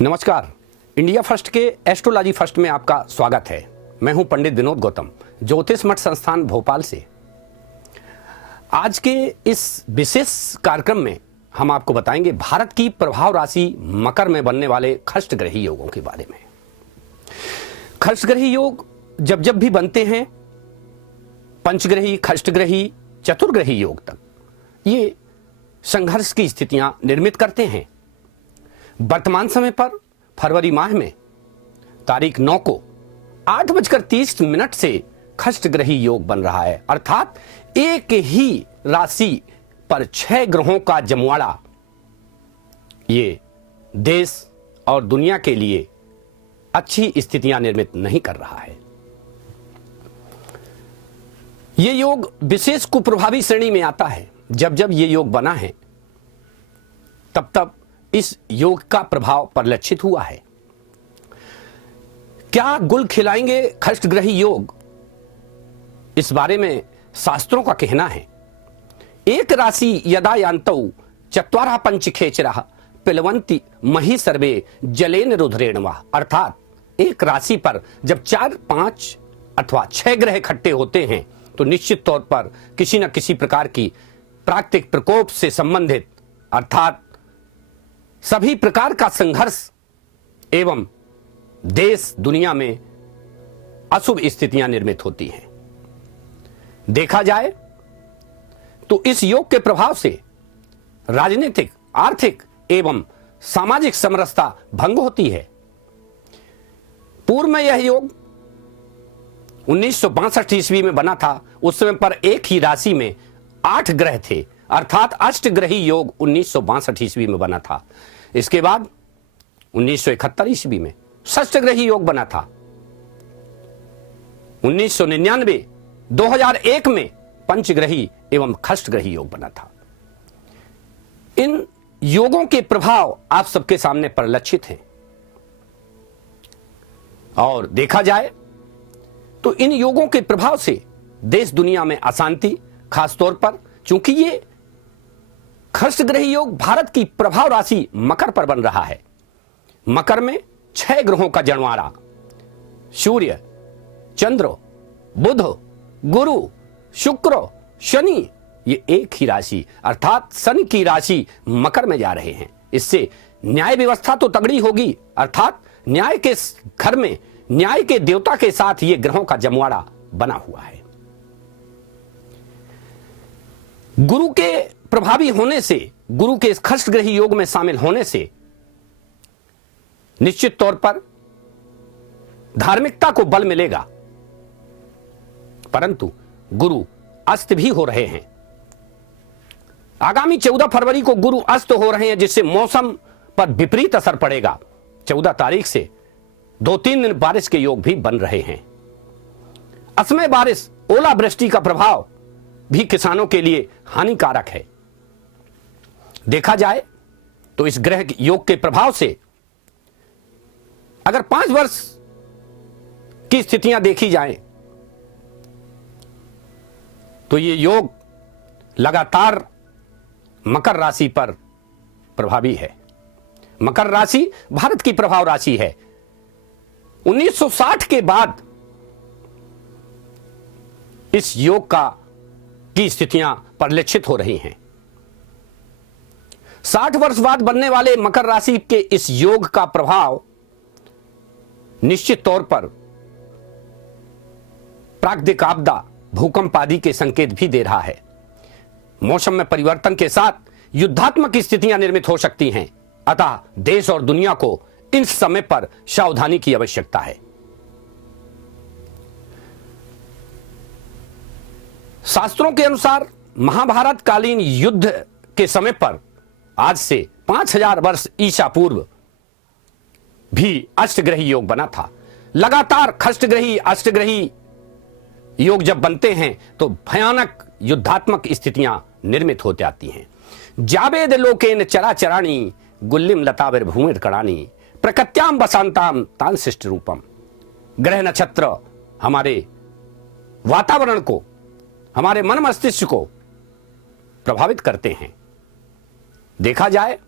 नमस्कार। India first के astrology first में आपका स्वागत है। मैं हूं पंडित विनोद गौतम, ज्योतिष मठ संस्थान भोपाल से। आज के इस विशेष कार्यक्रम में हम आपको बताएंगे भारत की प्रभाव राशि मकर में बनने वाले खष्टग्रही योगों के बारे में। खष्टग्रही योग जब जब भी बनते हैं, पंचग्रही, खष्टग्रही, चतुर्ग्रही योग तक, ये संघर्ष की स्थितियां निर्मित करते हैं। वर्तमान समय पर फरवरी माह में तारीख 9 को 8:30 से खष्टग्रही योग बन रहा है, अर्थात एक ही राशि पर 6 ग्रहों का जमवाड़ा ये देश और दुनिया के लिए अच्छी स्थितियां निर्मित नहीं कर रहा है। ये योग विशेष कुप्रभावी श्रेणी में आता है। जब जब ये योग बना है तब तब इस योग का प्रभाव परिलक्षित हुआ है। क्या गुल खिलाएंगे खष्टग्रही योग, इस बारे में शास्त्रों का कहना है। एक राशि यदा यान्तौ चत्वारः पंचखेचरः पिलवन्ति मही सर्वे जलेन रुद्रेण वा, अर्थात एक राशि पर जब 4, 5 अथवा 6 ग्रह इकट्ठे होते हैं तो निश्चित तौर पर किसी न किसी प्रकार की प्राकृतिक प्रकोप से संबंधित, अर्थात सभी प्रकार का संघर्ष एवं देश दुनिया में अशुभ स्थितियां निर्मित होती हैं। देखा जाए तो इस योग के प्रभाव से राजनीतिक, आर्थिक एवं सामाजिक समरसता भंग होती है। पूर्व में यह योग 1962 ईस्वी में बना था। उस समय पर एक ही राशि में 8 ग्रह थे, अर्थात अष्टग्रही योग 1962 ईस्वी में बना था। इसके बाद 1971 ईस्वी में षष्ठग्रही योग बना था। 1999, 2001 में पंचग्रही एवं खष्टग्रही योग बना था। इन योगों के प्रभाव आप सबके सामने परिलक्षित हैं और देखा जाए तो इन योगों के प्रभाव से देश दुनिया में अशांति, खासतौर पर चूंकि ये खष्टग्रही योग भारत की प्रभाव राशि मकर पर बन रहा है। मकर में 6 ग्रहों का जनवाड़ा सूर्य, चंद्र, बुध, गुरु, शुक्र, शनि, ये एक ही राशि अर्थात शनि की राशि मकर में जा रहे हैं। इससे न्याय व्यवस्था तो तगड़ी होगी, अर्थात न्याय के घर में न्याय के देवता के साथ ये ग्रहों का जमवाड़ा बना हुआ है। गुरु के प्रभावी होने से, गुरु के इस खष्टग्रही योग में शामिल होने से निश्चित तौर पर धार्मिकता को बल मिलेगा, परंतु गुरु अस्त भी हो रहे हैं। आगामी 14 फरवरी को गुरु अस्त हो रहे हैं, जिससे मौसम पर विपरीत असर पड़ेगा। 14 तारीख से 2-3 दिन बारिश के योग भी बन रहे हैं। असमय बारिश, ओलावृष्टि का प्रभाव भी किसानों के लिए हानिकारक है। देखा जाए तो इस ग्रह योग के प्रभाव से अगर 5 वर्ष की स्थितियां देखी जाएं तो ये योग लगातार मकर राशि पर प्रभावी है। मकर राशि भारत की प्रभाव राशि है। 1960 के बाद इस योग की स्थितियां परिलक्षित हो रही हैं। 60 वर्ष बाद बनने वाले मकर राशि के इस योग का प्रभाव निश्चित तौर पर प्राकृतिक आपदा, भूकंप आदि के संकेत भी दे रहा है। मौसम में परिवर्तन के साथ युद्धात्मक स्थितियां निर्मित हो सकती हैं, अतः देश और दुनिया को इस समय पर सावधानी की आवश्यकता है। शास्त्रों के अनुसार महाभारत कालीन युद्ध के समय पर आज से 5000 वर्ष ईसा पूर्व भी अष्टग्रही योग बना था। लगातार खष्टग्रही, अष्टग्रही योग जब बनते हैं तो भयानक युद्धात्मक स्थितियां निर्मित हो जाती हैं। जावेद लोकेन चराचराणि गुल्लिम लताविर भूमिर कड़ानी प्रकृत्याम बसंताम तांशिष्ट रूपम। ग्रह नक्षत्र हमारे वातावरण को, हमारे मन मस्तिष्क को प्रभावित करते हैं। देखा जाए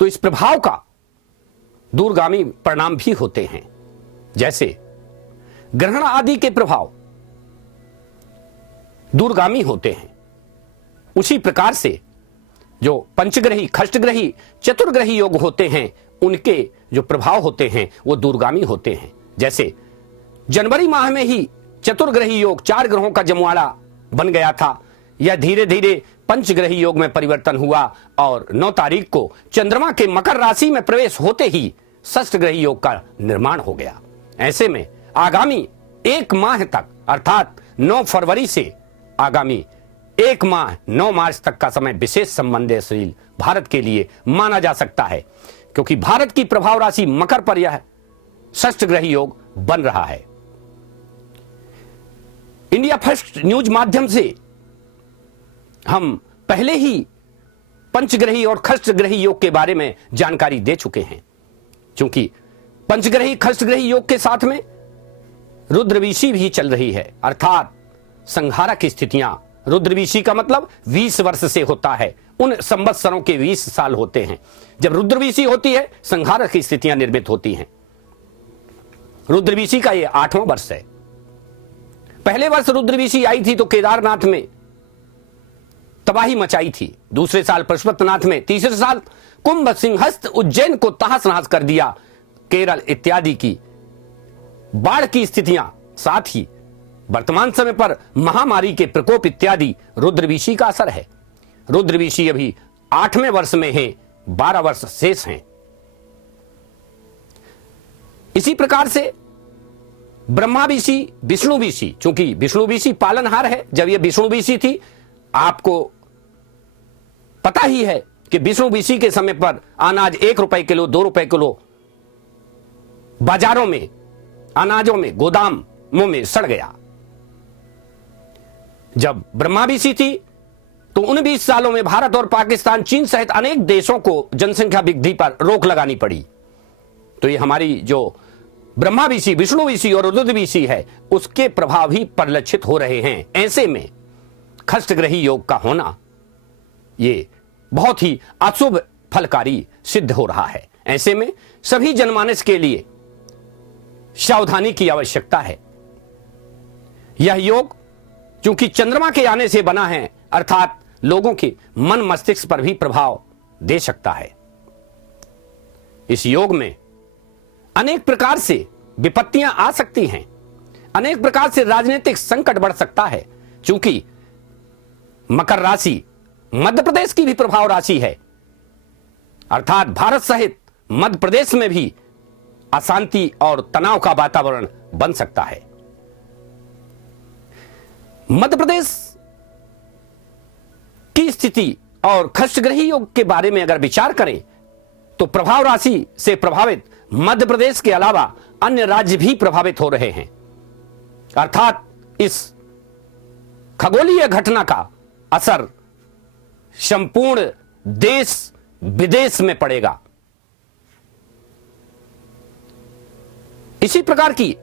तो इस प्रभाव का दूरगामी परिणाम भी होते हैं, जैसे ग्रहण आदि के प्रभाव दूरगामी होते हैं। उसी प्रकार से जो पंचग्रही, खष्टग्रही, चतुर्ग्रही योग होते हैं, उनके जो प्रभाव होते हैं वो दूरगामी होते हैं। जैसे जनवरी माह में ही चतुर्ग्रही योग 4 ग्रहों का जमवाड़ा बन गया था, यह धीरे धीरे पंचग्रही योग में परिवर्तन हुआ और 9 तारीख को चंद्रमा के मकर राशि में प्रवेश होते ही षष्ठग्रही योग का निर्माण हो गया। ऐसे में आगामी 1 माह तक अर्थात 9 फरवरी से आगामी 1 माह 9 मार्च तक का समय विशेष संवेदनशील भारत के लिए माना जा सकता है, क्योंकि भारत की प्रभाव राशि मकर पर यह षष्ठग्रही योग बन रहा है। इंडिया फर्स्ट न्यूज माध्यम से हम पहले ही पंचग्रही और खष्टग्रही योग के बारे में जानकारी दे चुके हैं। क्योंकि पंचग्रही खष्टग्रही योग के साथ में रुद्रवीशी भी चल रही है, अर्थात संहारक की स्थितियां। रुद्रवीशी का मतलब 20 वर्ष से होता है, उन संवत्सरों के 20 साल होते हैं। जब रुद्रवीशी होती है, संहारक की स्थितियां निर्मित होती हैं। रुद्रवीशी का यह 8वां वर्ष है। पहले वर्ष रुद्रवीशी आई थी तो केदारनाथ में तबाही मचाई थी, दूसरे साल पशुपतिनाथ में, तीसरे साल कुंभ, सिंहस्थ, उज्जैन को तहस नहस कर दिया। केरल इत्यादि की बाढ़ की स्थितियां, साथ ही वर्तमान समय पर महामारी के प्रकोप इत्यादि रुद्रवीशी का असर है। रुद्रवीशी अभी 8वें वर्ष में है, 12 वर्ष शेष हैं। इसी प्रकार से ब्रह्मावीशी, विष्णुवीशी, चूंकि विष्णुवीशी पालनहार है, जब यह विष्णुवीशी थी, आपको पता ही है कि विष्णुवीशी के समय पर अनाज 1 रुपए किलो, 2 रुपए किलो बाजारों में, अनाजों में, गोदामों में सड़ गया। जब ब्रह्मावीशी थी तो उन 20 सालों में भारत और पाकिस्तान, चीन सहित अनेक देशों को जनसंख्या वृद्धि पर रोक लगानी पड़ी। तो ये हमारी जो ब्रह्मावीशी, विष्णुवीशी और रुद्रवीशी है, उसके प्रभाव ही परिलक्षित हो रहे हैं। ऐसे में खष्टग्रही योग का होना ये बहुत ही अशुभ फलकारी सिद्ध हो रहा है। ऐसे में सभी जनमानस के लिए सावधानी की आवश्यकता है। यह योग क्योंकि चंद्रमा के आने से बना है, अर्थात लोगों के मन मस्तिष्क पर भी प्रभाव दे सकता है। इस योग में अनेक प्रकार से विपत्तियां आ सकती हैं, अनेक प्रकार से राजनीतिक संकट बढ़ सकता है। क्योंकि मकर राशि मध्य प्रदेश की भी प्रभाव राशि है, अर्थात भारत सहित मध्य प्रदेश में भी अशांति और तनाव का वातावरण बन सकता है। मध्य प्रदेश की स्थिति और खष्टग्रही योग के बारे में अगर विचार करें तो प्रभाव राशि से प्रभावित मध्य प्रदेश के अलावा अन्य राज्य भी प्रभावित हो रहे हैं, अर्थात इस खगोलीय घटना का असर संपूर्ण देश विदेश में पड़ेगा। इसी प्रकार की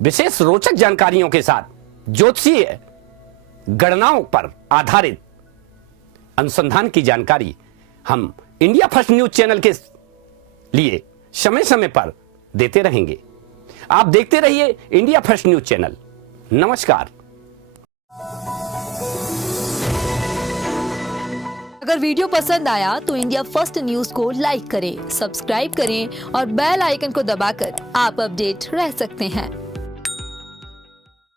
विशेष रोचक जानकारियों के साथ ज्योतिषीय गणनाओं पर आधारित अनुसंधान की जानकारी हम इंडिया फर्स्ट न्यूज चैनल के लिए समय समय पर देते रहेंगे। आप देखते रहिए इंडिया फर्स्ट न्यूज चैनल। नमस्कार। अगर वीडियो पसंद आया तो इंडिया फर्स्ट न्यूज को लाइक करें, सब्सक्राइब करें और बेल आइकन को दबाकर आप अपडेट रह सकते हैं।